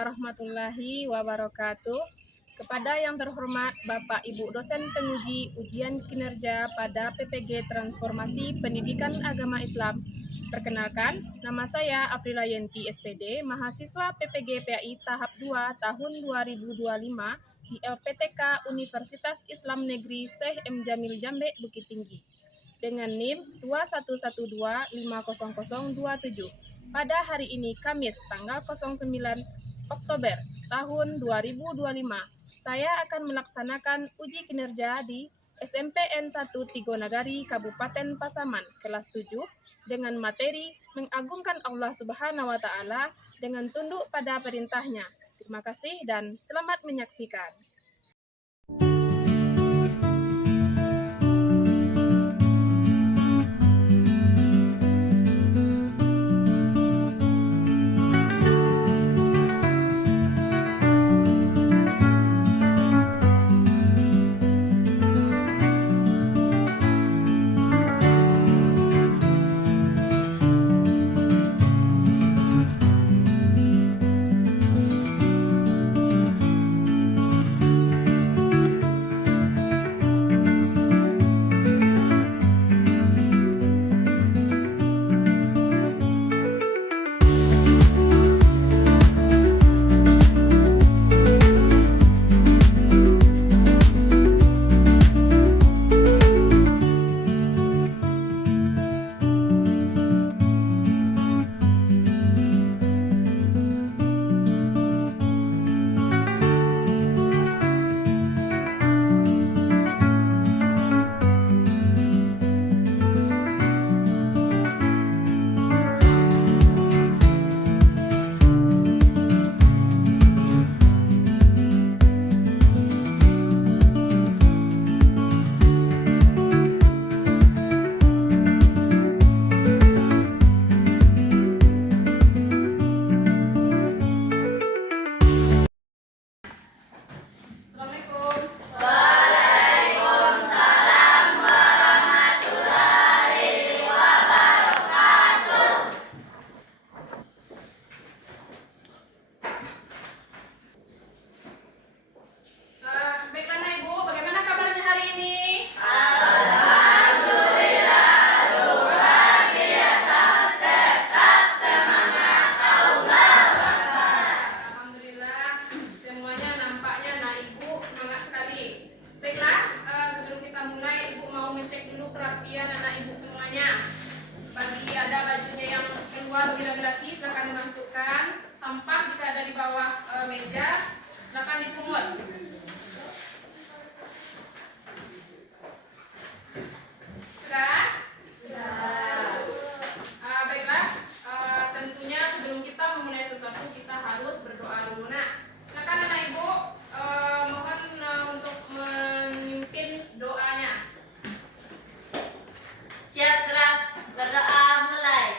warahmatullahi wabarakatuh. Kepada yang terhormat Bapak Ibu dosen penguji ujian kinerja pada PPG Transformasi Pendidikan Agama Islam. Perkenalkan, nama saya Afrila Yenti SPD, mahasiswa PPG PAI tahap 2 tahun 2025 di LPTK Universitas Islam Negeri Syekh M. Jamil Jambe, Bukit Tinggi, dengan NIM 2112500027. Pada hari ini, Kamis, tanggal 09 Oktober tahun 2025, saya akan melaksanakan uji kinerja di SMPN 1 Tigonagari, Kabupaten Pasaman, kelas 7, dengan materi mengagungkan Allah Subhanahu wa Ta'ala dengan tunduk pada perintahnya. Terima kasih dan selamat menyaksikan. Bagi ada bajunya yang keluar bagi laki-laki, silakan dimasukkan. Sampah jika ada di bawah meja, silakan dipungut. Sudah? Sudah. Baiklah, tentunya sebelum kita memulai sesuatu kita harus berdoa dulu. Nah, silakan anak ibu mohon untuk memimpin doanya. Siap gerak, berdoa mulai.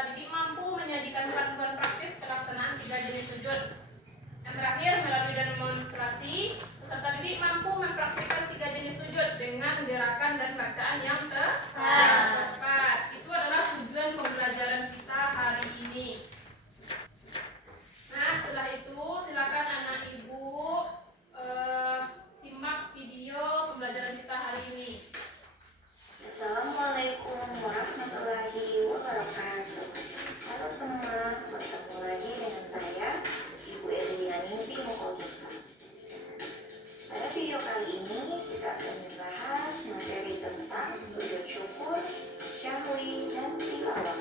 peserta didik mampu menyajikan panduan praktis pelaksanaan 3 jenis sujud. Yang terakhir, melalui demonstrasi, peserta didik mampu mempraktikkan 3 jenis sujud dengan gerakan dan bacaan yang tepat. Itu adalah tujuan pembelajaran kita hari ini. Nah, setelah itu silakan anak ibu simak video pembelajaran kita hari ini. Assalamualaikum warahmatullahi wabarakatuh. Halo semua, bertemu lagi dengan saya, Ibu Erlianingsi Mokodika. Pada video kali ini kita akan membahas materi tentang sujud syukur, syahwi, dan tilawah.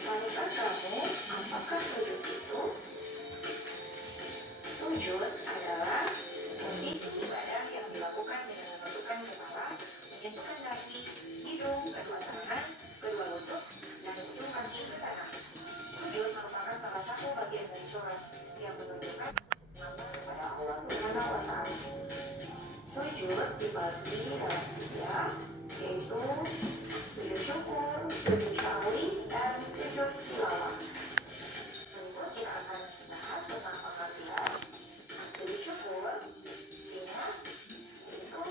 Tahukah kamu apakah sujud itu? Sujud adalah posisi ibadah yang dilakukan dengan menundukkan kepala, menyentuhkan dahi, hidung, kedua tangan, kedua lutut, dan ujung kaki ke tanah. Sujud merupakan salah satu bagian dari sholat yang menunjukkan keimanan kepada Allah Subhanahu wa Ta'ala. Sujud dibagi dalam 3, yaitu sujud syukur, sujud syahwi, dan sujud tilawah. Berikut kita akan bahas tentang pengertian sujud syukur. Ingat, yaitu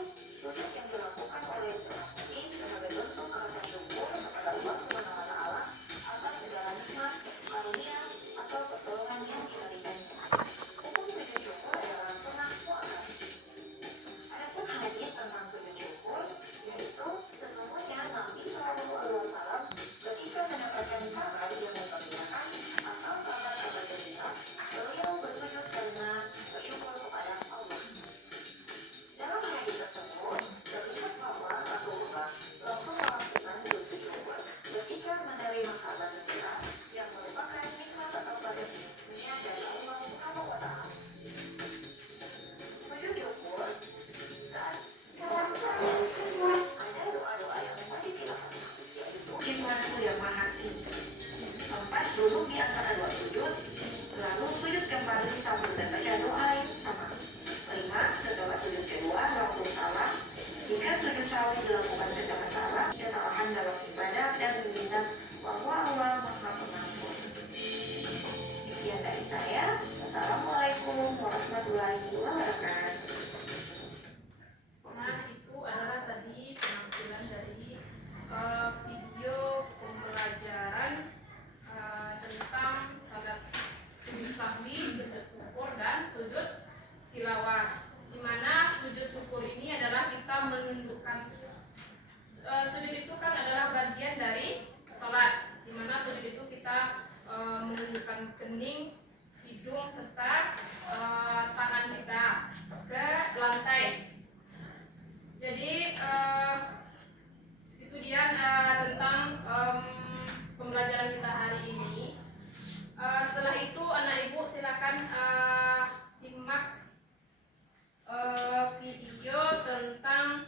sujud yang dilakukan oleh seorang mukmin sebagai bentuk rasa syukur kepada Allah Subhanahu wa Ta'ala atas segala nikmat, karunia, atau pertolongan yang diberikannya. Hukum sujud syukur adalah sunnah muakkad. Adapun hadis tentang sujud syukur, yaitu sesungguhnya Nabi Shallallahu Alaihi Wasallam ketika mendapatkan kabar yang membahagiakan atau kabar gembira, beliau bersujud karena bersyukur kepada Allah. Dalam hadis tersebut terlihat bahwa Rasulullah langsung melakukan sujud syukur ketika menerima kabar gembira yang merupakan nikmat atau karunia dari Allah Subhanahu wa Ta'ala. Sujud syukur saat dilakukan ada doa-doa yang wajib dilakukan, yaitu Tuhanku yang Maha Tinggi. 4, duduk di antara 2 sujud, lalu sujud kembali sambil membaca doa yang sama. 5, setelah sujud kedua langsung salam. Jika sujud syahwi dilakukan secara salah, kesalahan dalam ibadah dan meminta bahwa Allah Maha Pengampun. Sekian dari saya. Assalamualaikum warahmatullahi wabarakatuh. Nah, itu adalah tadi penampilan dari video pembelajaran tentang salat sujud sahwi, sujud syukur, dan sujud tilawah. Di mana sujud syukur ini adalah kita menundukkan sujud itu kan adalah bagian dari salat. Di mana sujud itu kita menundukkan kening, hidung, serta tangan kita ke lantai. Jadi itu dia tentang pembelajaran kita hari ini. Setelah itu anak ibu silakan simak video tentang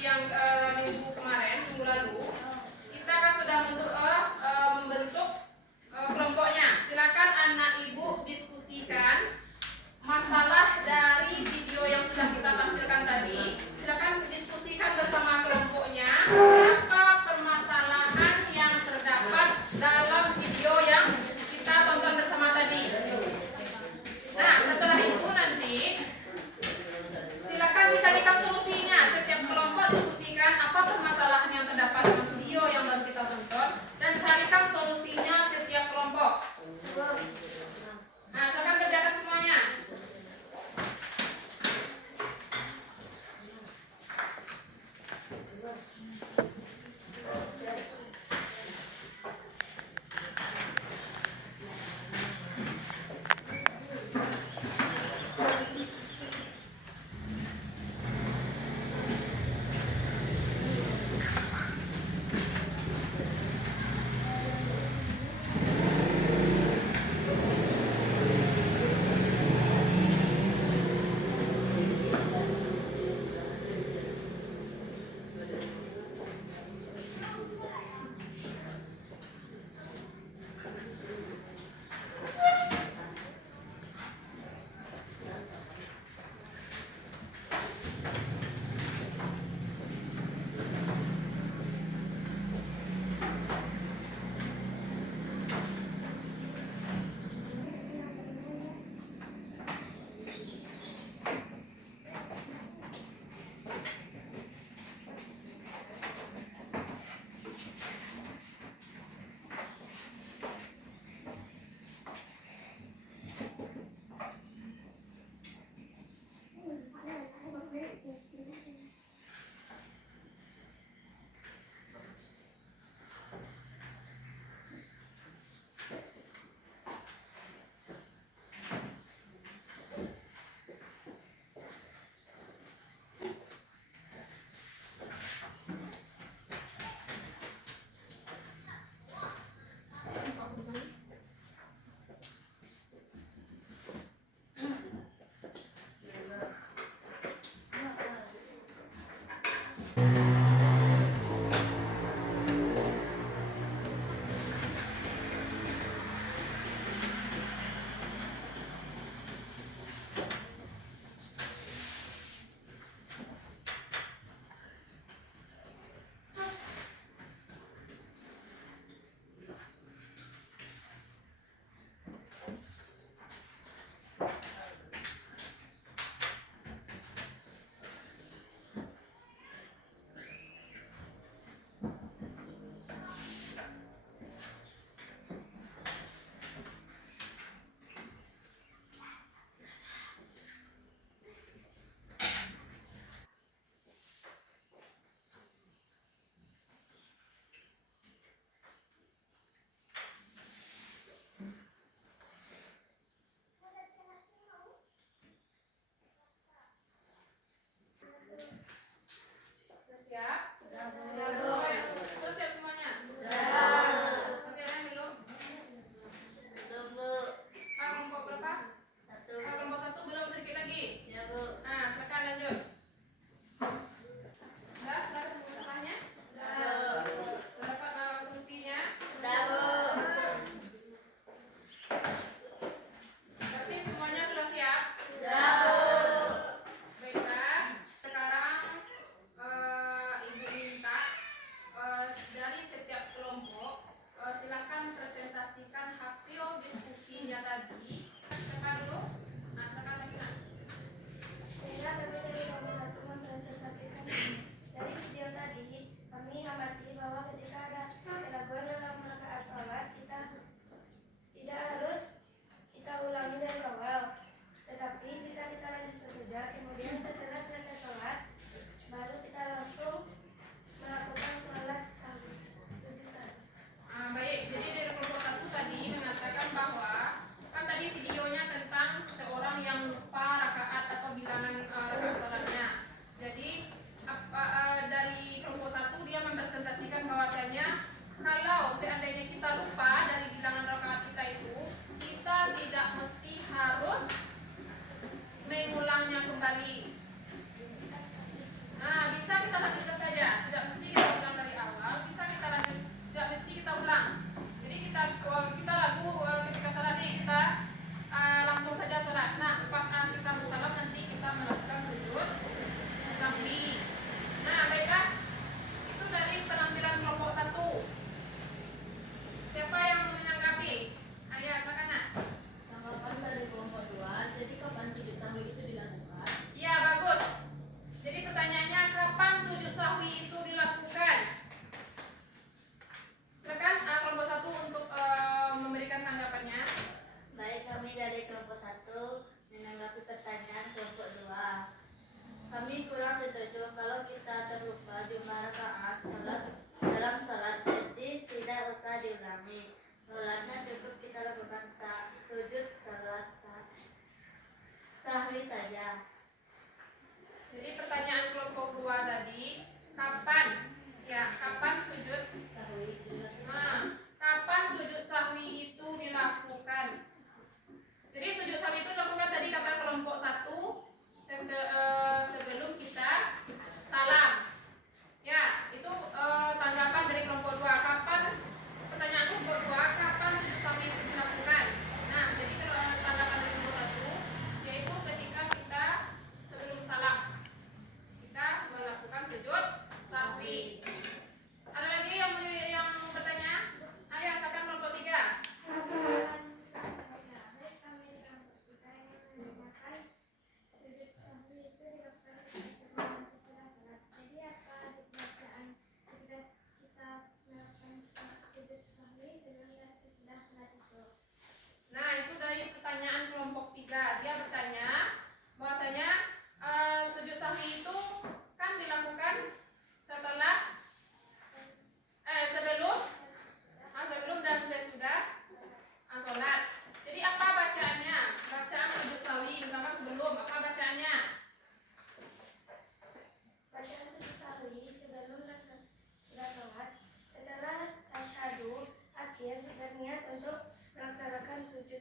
yang minggu kemarin, minggu lalu, kita kan sudah membentuk kelompoknya. Silakan anak ibu diskusikan masalah dari video yang sudah kita tampilkan tadi. Silakan diskusikan bersama kelompoknya apa permasalahan yang terdapat dalam video yang kita tonton bersama tadi. Nah, setelah itu nanti silakan dicarikan solusinya. Setiap kelompok diskusikan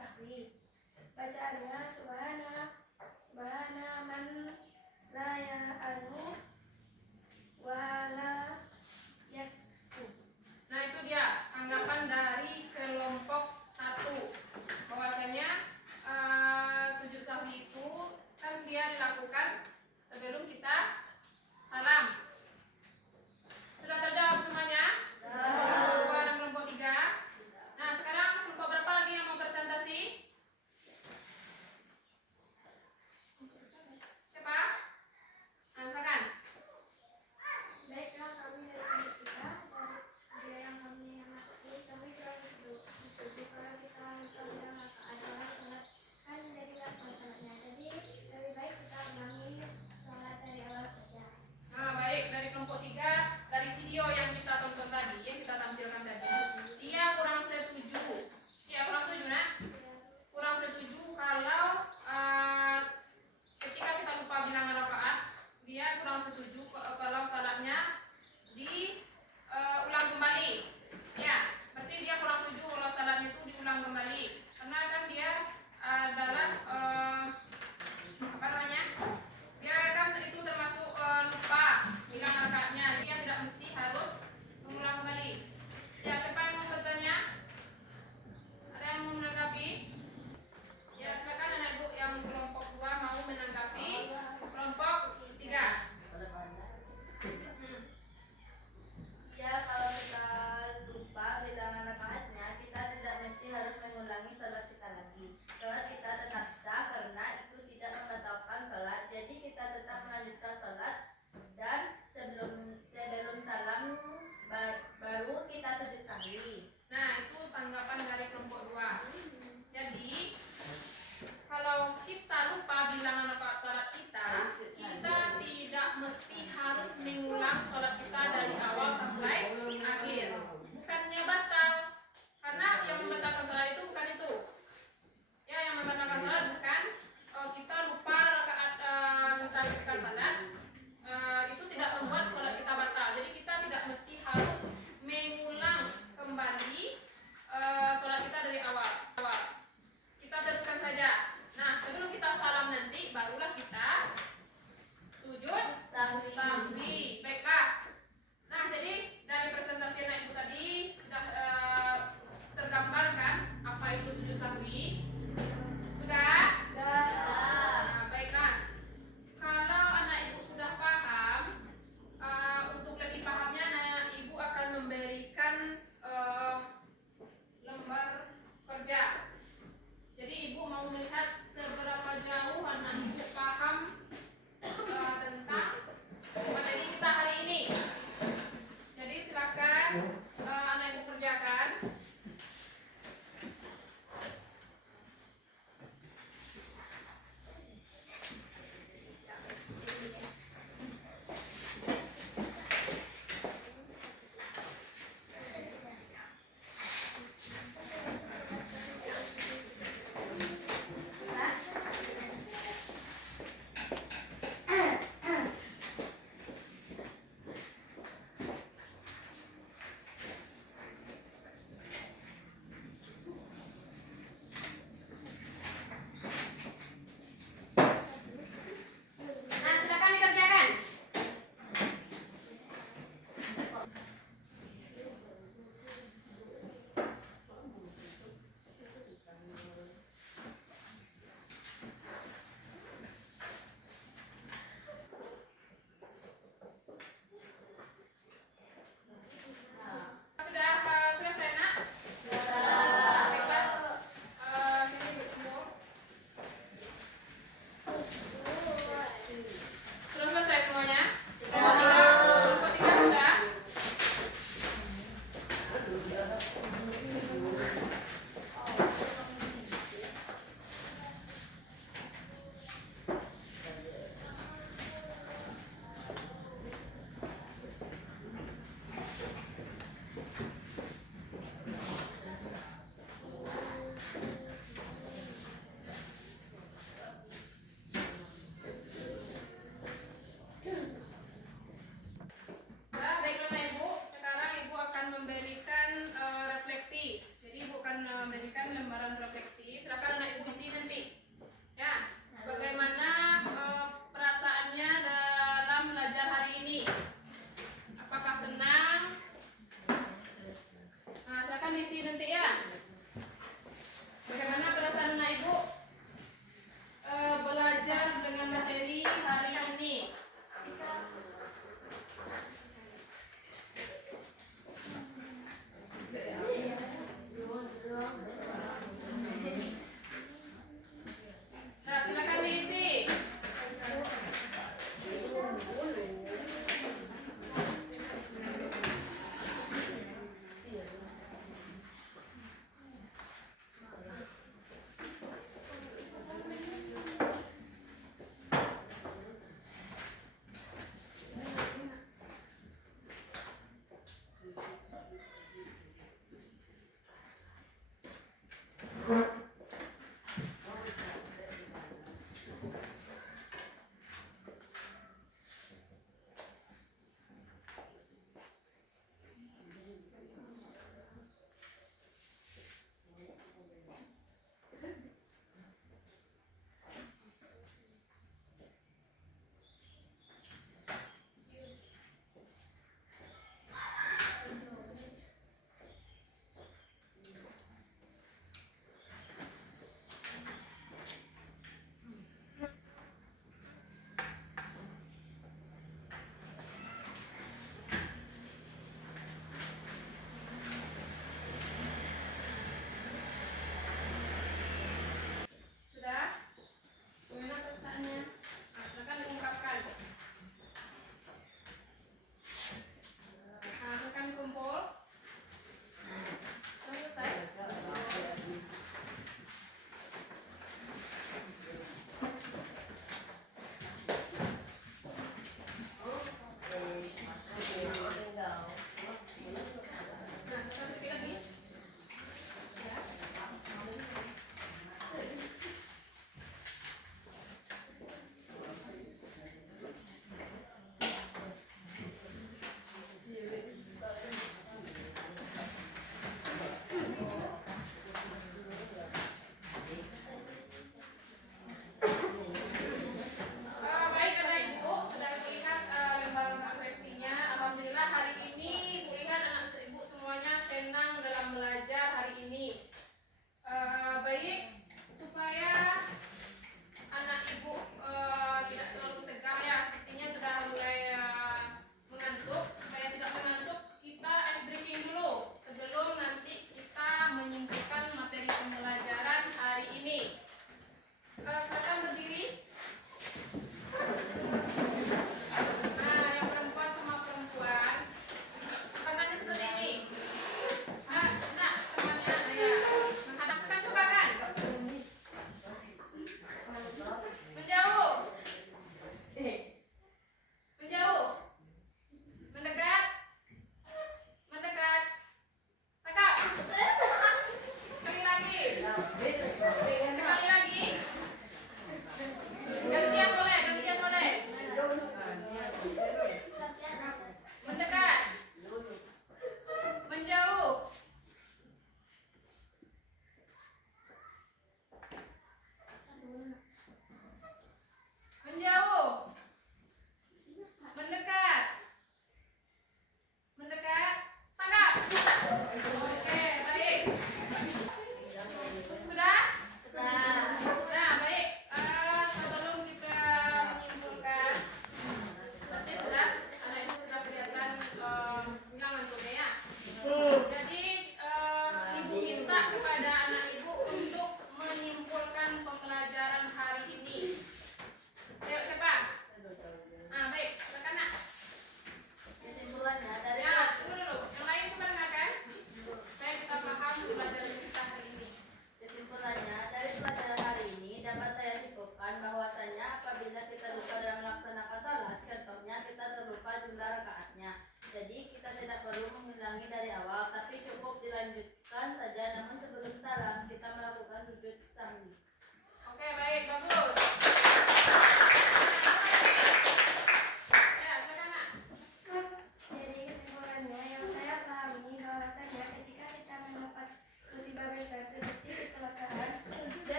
sahwi. Bacaannya subhana man la ya'lamu wa la yasku. Nah, itu dia tanggapan dari kelompok 1. Bahwasanya sujud sahwi itu kan dia dilakukan sebelum kita salam. Sudah terjawab semuanya? Kelompok 2 dan kelompok 3. Nah, sekarang kelompok berapa lagi yang mau presentasi? Siapa? Nah, silakan. Baiklah, kami dari kelompok kita, dari yang kami amati, kami telah setuju kalau kita mencoba adalah sholat kan dari belakang sholatnya. Jadi lebih baik kita ulangi sholat dari awal saja. Nah, baik, dari kelompok 3, dari video yang kita tonton tadi, yang kita tampilkan tadi, dia kurang setuju. Ya, kurang setuju, nak? Kurang setuju kalau ketika kita lupa bilangan rakaat, dia kurang setuju kalau salatnya diulang kembali. Ya, berarti dia kurang setuju kalau salatnya itu diulang kembali. Karena kan dia dalam apa namanya? Dia kan itu termasuk lupa bilangan rakaatnya. Dia tidak mesti harus mengulang kembali. Ya, siapa yang mau bertanya? Ada yang mau menanggapi? Ya, silakan anak ibu yang kelompok 2 mau menanggapi kelompok 3. Ya, kalau kita lupa bilangan rakaatnya, kita tidak mesti harus mengulangi sholat kita lagi. Sholat kita tetap sah karena itu tidak membatalkan sholat. Jadi kita tetap melanjutkan sholat dan sebelum salam baru kita sujud sahwi. Nah, itu tanggapan dari kelompok 2. Jadi, kalau kita lupa bilangan rakaat salat kita tidak mesti harus mengulang salat kita dari awal sampai akhir. Bukannya batal. Karena yang membatalkan salat itu bukan itu. Ya, yang membatalkan salat bukan kita lupa rakaat tadi kita salat. Itu tidak membuat salat kita batal. Jadi kita tidak mesti harus mengulang kembali salat kita dari awal. Kita teruskan saja. Nah, sebelum kita salam nanti barulah kita sujud sahwi. Baiklah. Nah, jadi dari presentasi anak ibu tadi sudah tergambarkan apa itu sujud sahwi.